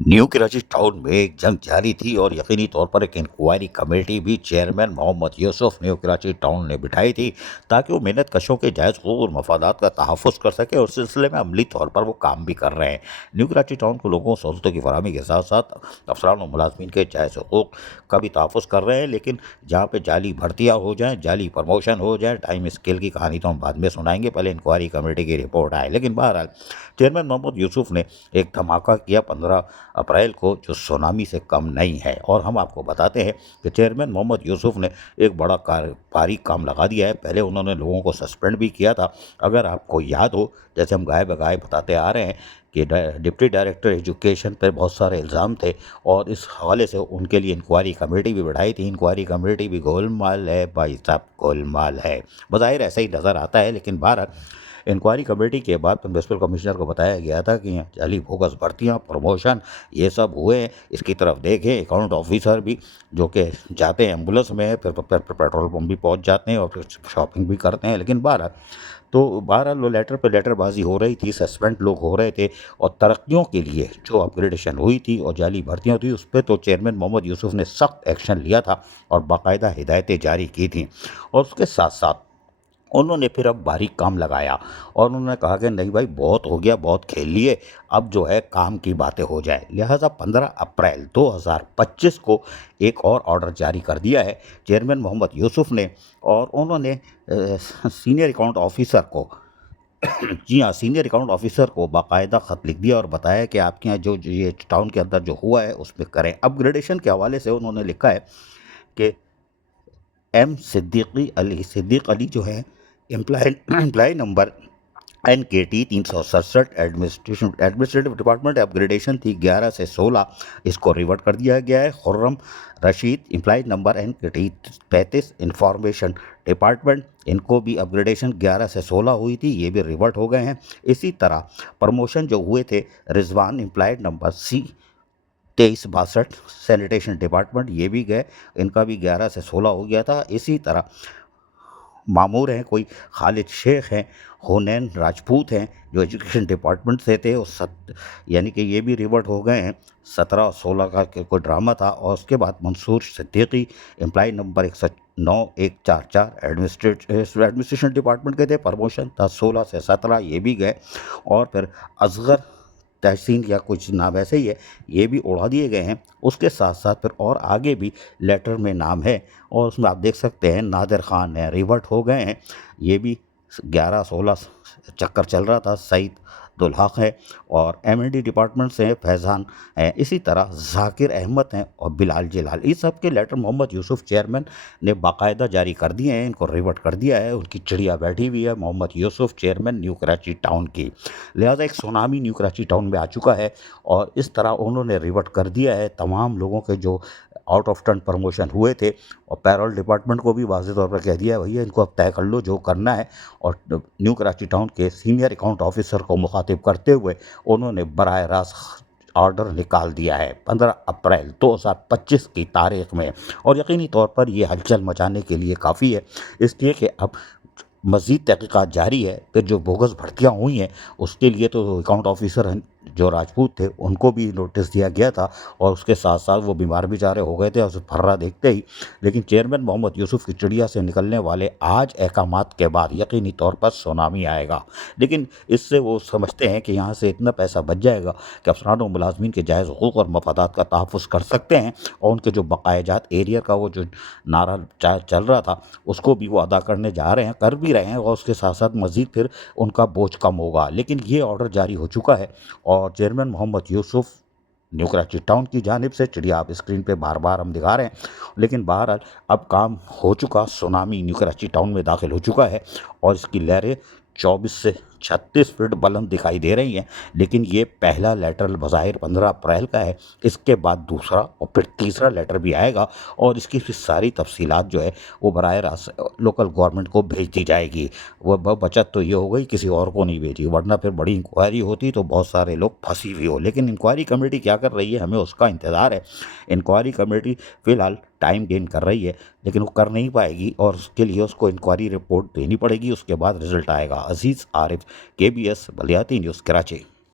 New Karachi town में एक जंग जारी थी और यकीनी तौर पर एक इंक्वायरी कमेटी भी chairman Mohammad Yusuf new Karachi town ने बिठाई थी ताकि वो मेहनत कशों के जायज़ हकूक़ और मफादात का तहफ़्फ़ुज़ कर सके और इस सिलसिले में अमली तौर पर वो काम भी कर रहे हैं। न्यू कराची टाउन को लोगों सहूलतों की फरहमी के साथ साथ अफसरान और मुलाजमीन के जायज़ हकूक़ का भी तहफ़्फ़ुज़ कर रहे हैं, लेकिन जहाँ पे जाली भर्तियाँ हो जाएँ, जाली प्रमोशन हो जाए, टाइम स्केल की कहानी तो हम बाद में सुनाएंगे, पहले इंक्वायरी कमेटी की रिपोर्ट आए। लेकिन बहरहाल चेयरमैन मोहम्मद यूसुफ ने एक धमाका किया 15 अप्रैल को, जो सुनामी से कम नहीं है। और हम आपको बताते हैं कि चेयरमैन मोहम्मद यूसुफ ने एक बड़ा बारीक काम लगा दिया है। पहले उन्होंने लोगों को सस्पेंड भी किया था, अगर आपको याद हो, जैसे हम गाय बगाए बताते आ रहे हैं कि डिप्टी डायरेक्टर एजुकेशन पर बहुत सारे इल्ज़ाम थे और इस हवाले से उनके लिए इंक्वायरी कमेटी भी बढ़ाई थी। इंक्वायरी कमेटी भी गोलमाल है भाई साहब, गोलमाल है। बज़ाहिर ऐसा ही नज़र आता है, लेकिन बहरहाल इंक्वायरी कमेटी के बाद प्रिंसिपल कमिश्नर को बताया गया था कि यहाँ जाली बोगस भर्तियाँ, प्रमोशन, ये सब हुए हैं, इसकी तरफ देखें। अकाउंट ऑफिसर भी जो कि जाते हैं एम्बुलेंस में, फिर पेट्रोल पंप भी पहुँच जाते हैं और फिर शॉपिंग भी करते हैं। लेकिन बहरहाल वो लेटर पे लेटरबाजी हो रही थी, सस्पेंड लोग हो रहे थे और तरक्कियों के लिए जो अपग्रेडेशन हुई थी और जाली भर्तियाँ थी, उस पर तो चेयरमैन मोहम्मद यूसुफ ने सख्त एक्शन लिया था और बाकायदा हिदायतें जारी की थी। और उसके साथ साथ उन्होंने फिर अब बारीक काम लगाया और उन्होंने कहा कि नहीं भाई, बहुत हो गया, बहुत खेल लिए, अब जो है काम की बातें हो जाए। लिहाजा 15 अप्रैल 2025 को एक और ऑर्डर जारी कर दिया है चेयरमैन मोहम्मद यूसुफ ने। और उन्होंने सीनियर अकाउंट ऑफिसर को जी हाँ, सीनियर अकाउंट ऑफिसर को बाकायदा ख़त लिख दिया और बताया कि आपके यहाँ जो ये टाउन के अंदर जो हुआ है उसमें करें। अपग्रेडेशन के हवाले से उन्होंने लिखा है कि सिद्दीक अली जो है, employee number NKT 367, administrative department upgradation थी 11 से 16, इसको रिवर्ट कर दिया गया है। Khurram Rashid, employee number NKT 35, information department, इनको भी अपग्रेडेशन 11 से 16 हुई थी, ये भी रिवर्ट हो गए हैं। इसी तरह प्रमोशन जो हुए थे, Rizwan employee number C2362, sanitation department, ये भी गए, इनका भी 11 से 16 हो गया था। इसी तरह मामूर हैं कोई खालिद शेख हैं, हुनैन राजपूत हैं, जो एजुकेशन डिपार्टमेंट से थे, और यानी कि ये भी रिवर्ट हो गए हैं। 17 और 16 का कोई ड्रामा था। और उसके बाद Mansoor Siddiqui, employee number 19144, administration department के थे, प्रमोशन था 16 से 17, ये भी गए। और फिर असगर तहसीन या कुछ नाम ऐसे ही है, ये भी उड़ा दिए गए हैं। उसके साथ साथ फिर और आगे भी लेटर में नाम है और उसमें आप देख सकते हैं नादिर ख़ान है, रिवर्ट हो गए हैं, ये भी 11-16 चक्कर चल रहा था। सईद दुल्हक है और MND डिपार्टमेंट से हैं, फैज़ान हैं। इसी तरह ज़ाकिर अहमद हैं और बिलाल जलाल। इस सब के लेटर मोहम्मद यूसुफ चेयरमैन ने बाकायदा जारी कर दिए हैं, इनको रिवर्ट कर दिया है। उनकी चिड़िया बैठी हुई है Mohammad Yusuf chairman new Karachi town की। लिहाजा एक सुनामी न्यू कराची टाउन में आ चुका है और इस तरह उन्होंने रिवर्ट कर दिया है तमाम लोगों के जो आउट ऑफ टर्न प्रमोशन हुए थे। और पैरोल डिपार्टमेंट को भी वाज़ेह तौर पर कह दिया है, भैया इनको अब तय कर लो जो करना है। और न्यू कराची टाउन के सीनियर अकाउंट ऑफिसर को मुखातिब करते हुए उन्होंने बराह रास्त ऑर्डर निकाल दिया है 15 अप्रैल 2025 की तारीख में। और यकीनी तौर पर ये हलचल मचाने के लिए काफ़ी है, इसलिए कि अब मज़ीद तहकीकात जारी है। फिर जो बोगस भर्तियाँ हुई हैं उसके लिए तो अकाउंट ऑफिसर हैं जो राजपूत थे, उनको भी नोटिस दिया गया था और उसके साथ साथ वो बीमार बेचारे हो गए थे और फर्रा देखते ही। लेकिन चेयरमैन मोहम्मद यूसुफ की चिड़िया से निकलने वाले आज अहकामात के बाद यकीनी तौर पर सुनामी आएगा। लेकिन इससे वो समझते हैं कि यहाँ से इतना पैसा बच जाएगा कि अफसरान और मुलाजमीन के जायज़ हकूक़ और मफादात का तहफ़्फ़ुज़ कर सकते हैं और उनके जो बकायाजात एरिया का वो जो नारा चल रहा था उसको भी वो अदा करने जा रहे हैं, कर भी रहे हैं। और उसके साथ साथ मज़ीद फिर उनका बोझ कम होगा। लेकिन ये ऑर्डर जारी हो चुका है और chairman Mohammad Yusuf new Karachi town की जानिब से, चिड़िया आप स्क्रीन पे बार बार हम दिखा रहे हैं, लेकिन बहरहाल अब काम हो चुका, सुनामी न्यू कराची टाउन में दाखिल हो चुका है और इसकी लहरें 24 से 36 फीट बुलंद दिखाई दे रही हैं। लेकिन ये पहला लेटर बज़ाहिर 15 अप्रैल का है, इसके बाद दूसरा और फिर तीसरा लेटर भी आएगा और इसकी फिर सारी तफसीलात जो है वो बराह रास्त लोकल गवर्नमेंट को भेज दी जाएगी। वह बचत तो ये हो गई, किसी और को नहीं भेजी, वरना फिर बड़ी इंक्वायरी होती तो बहुत सारे लोग फंसी हुई हो। लेकिन इंक्वायरी कमेटी क्या कर रही है, हमें उसका इंतज़ार है। इंक्वायरी कमेटी फ़िलहाल टाइम गेन कर रही है, लेकिन वो कर नहीं पाएगी और उसके लिए उसको इंक्वायरी रिपोर्ट देनी पड़ेगी, उसके बाद रिजल्ट आएगा। अजीज़ आरिफ, KBS बलियाती न्यूज़, कराची।